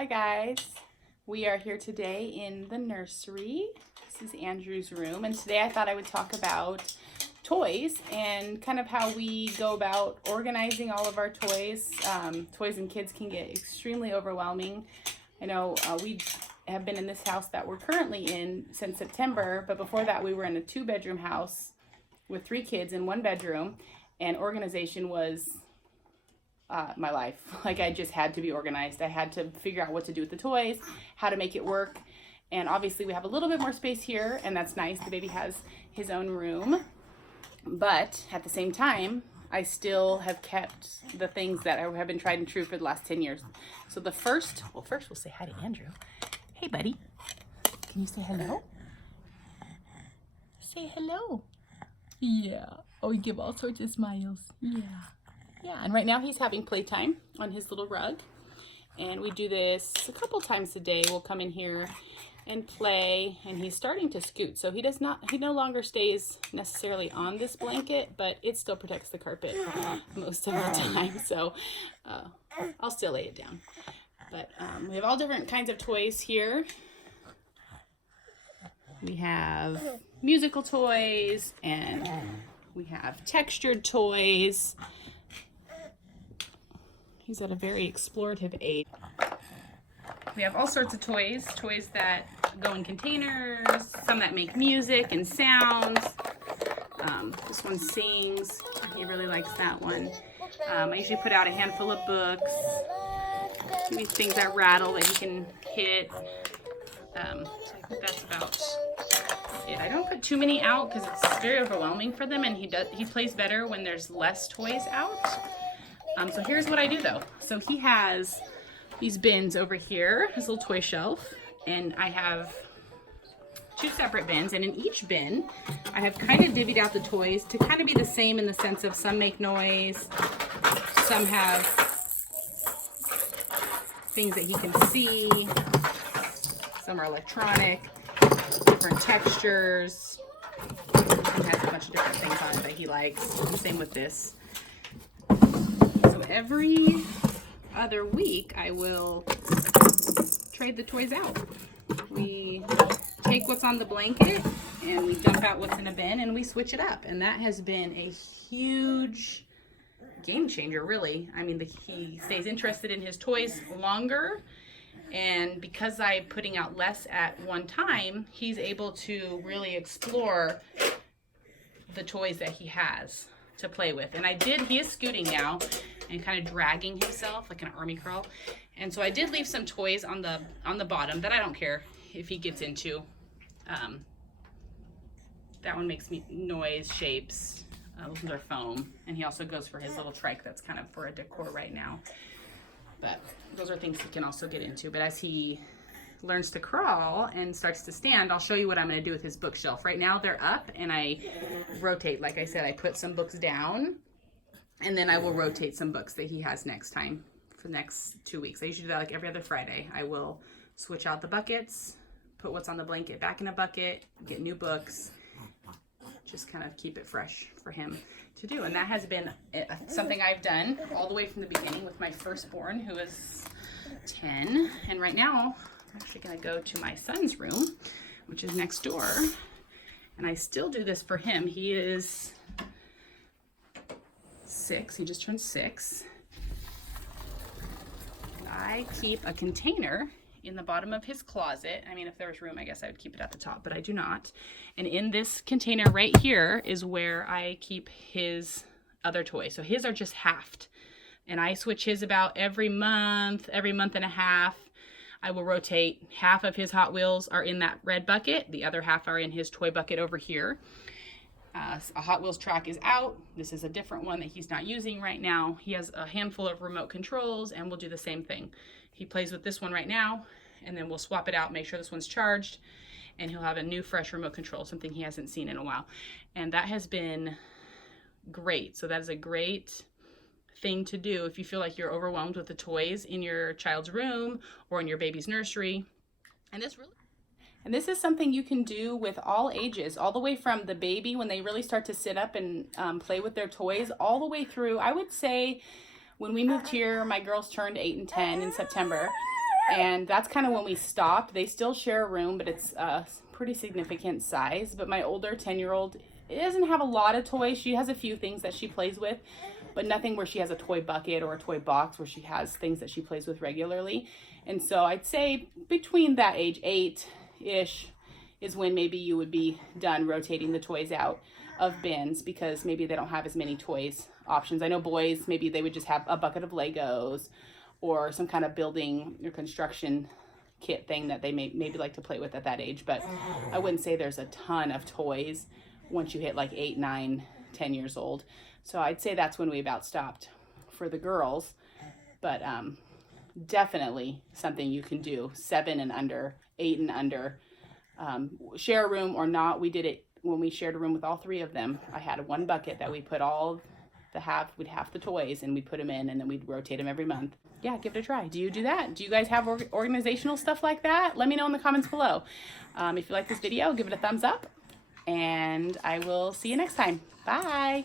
Hi guys, we are here today in the nursery. This is Andrew's room, and today I thought I would talk about toys and kind of how we go about organizing all of our toys. Toys and kids can get extremely overwhelming. I know we have been in this house that we're currently in since September, but before that we were in a 2-bedroom house with 3 kids in 1 bedroom, and organization was my life. Like, I just had to be organized. I had to figure out what to do with the toys, how to make it work. And obviously we have a little bit more space here, and that's nice. The baby has his own room. But at the same time, I still have kept the things that have been tried and true for the last 10 years. So first we'll say hi to Andrew. Hey, buddy. Can you say hello? Say hello. Yeah. Oh, you give all sorts of smiles. Yeah. Yeah, and right now he's having playtime on his little rug. And we do this a couple times a day. We'll come in here and play, and he's starting to scoot. So he no longer stays necessarily on this blanket, but it still protects the carpet most of the time. So I'll still lay it down. But we have all different kinds of toys here. We have musical toys, and we have textured toys. He's at a very explorative age. We have all sorts of toys that go in containers, some that make music and sounds. This one sings. He really likes that one. I usually put out a handful of books. These things that rattle that he can hit. So I think that's about it. I don't put too many out because it's very overwhelming for them, and he plays better when there's less toys out. So here's what I do though. So he has these bins over here, his little toy shelf, and I have 2 separate bins, and in each bin I have kind of divvied out the toys to kind of be the same in the sense of some make noise, some have things that he can see, some are electronic, different textures, and has a bunch of different things on it that he likes. Same with this. Every other week I will trade the toys out. We take what's on the blanket and we dump out what's in a bin and we switch it up, and that has been a huge game changer, really. I mean, he stays interested in his toys longer, and because I'm putting out less at one time, he's able to really explore the toys that he has to play with. And he is scooting now and kind of dragging himself like an army crawl. And so I did leave some toys on the bottom that I don't care if he gets into. That one makes me noise, shapes. Those are foam. And he also goes for his little trike that's kind of for a decor right now. But those are things he can also get into. But as he learns to crawl and starts to stand, I'll show you what I'm going to do with his bookshelf. Right now they're up, and I rotate. Like I said, I put some books down, and then I will rotate some books that he has next time for the next 2 weeks. I usually do that like every other Friday. I will switch out the buckets, put what's on the blanket back in a bucket, get new books, just kind of keep it fresh for him to do. And that has been something I've done all the way from the beginning with my firstborn, who is 10. And right now I'm actually going to go to my son's room, which is next door, and I still do this for him. He is 6. He just turned 6. And I keep a container in the bottom of his closet. I mean, if there was room, I guess I would keep it at the top, but I do not. And in this container right here is where I keep his other toys. So his are just halved, and I switch his about every month and a half. I will rotate. Half of his Hot Wheels are in that red bucket. The other half are in his toy bucket over here. A Hot Wheels track is out. This is a different one that he's not using right now. He has a handful of remote controls, and we'll do the same thing. He plays with this one right now, and then we'll swap it out, make sure this one's charged, and he'll have a new fresh remote control, something he hasn't seen in a while. And that has been great. So that is a great thing to do if you feel like you're overwhelmed with the toys in your child's room or in your baby's nursery. And this is something you can do with all ages, all the way from the baby when they really start to sit up and play with their toys, all the way through. I would say when we moved here, my girls turned 8 and 10 in September, And that's kind of when we stopped. They still share a room, but it's a pretty significant size. But my older 10-year-old doesn't have a lot of toys. She has a few things that she plays with, but nothing where she has a toy bucket or a toy box where she has things that she plays with regularly. And so I'd say between that age, 8-ish, is when maybe you would be done rotating the toys out of bins, because maybe they don't have as many toys options. I know boys, maybe they would just have a bucket of Legos or some kind of building or construction kit thing that they maybe like to play with at that age. But I wouldn't say there's a ton of toys once you hit like 8, 9, 10 years old. So I'd say that's when we about stopped for the girls. But definitely something you can do, 7 and under, 8 and under. Share a room or not. We did it when we shared a room with all 3 of them. I had one bucket that we put we'd have the toys, and we'd put them in, and then we'd rotate them every month. Yeah, give it a try. Do you do that? Do you guys have organizational stuff like that? Let me know in the comments below. If you like this video, give it a thumbs up, and I will see you next time. Bye.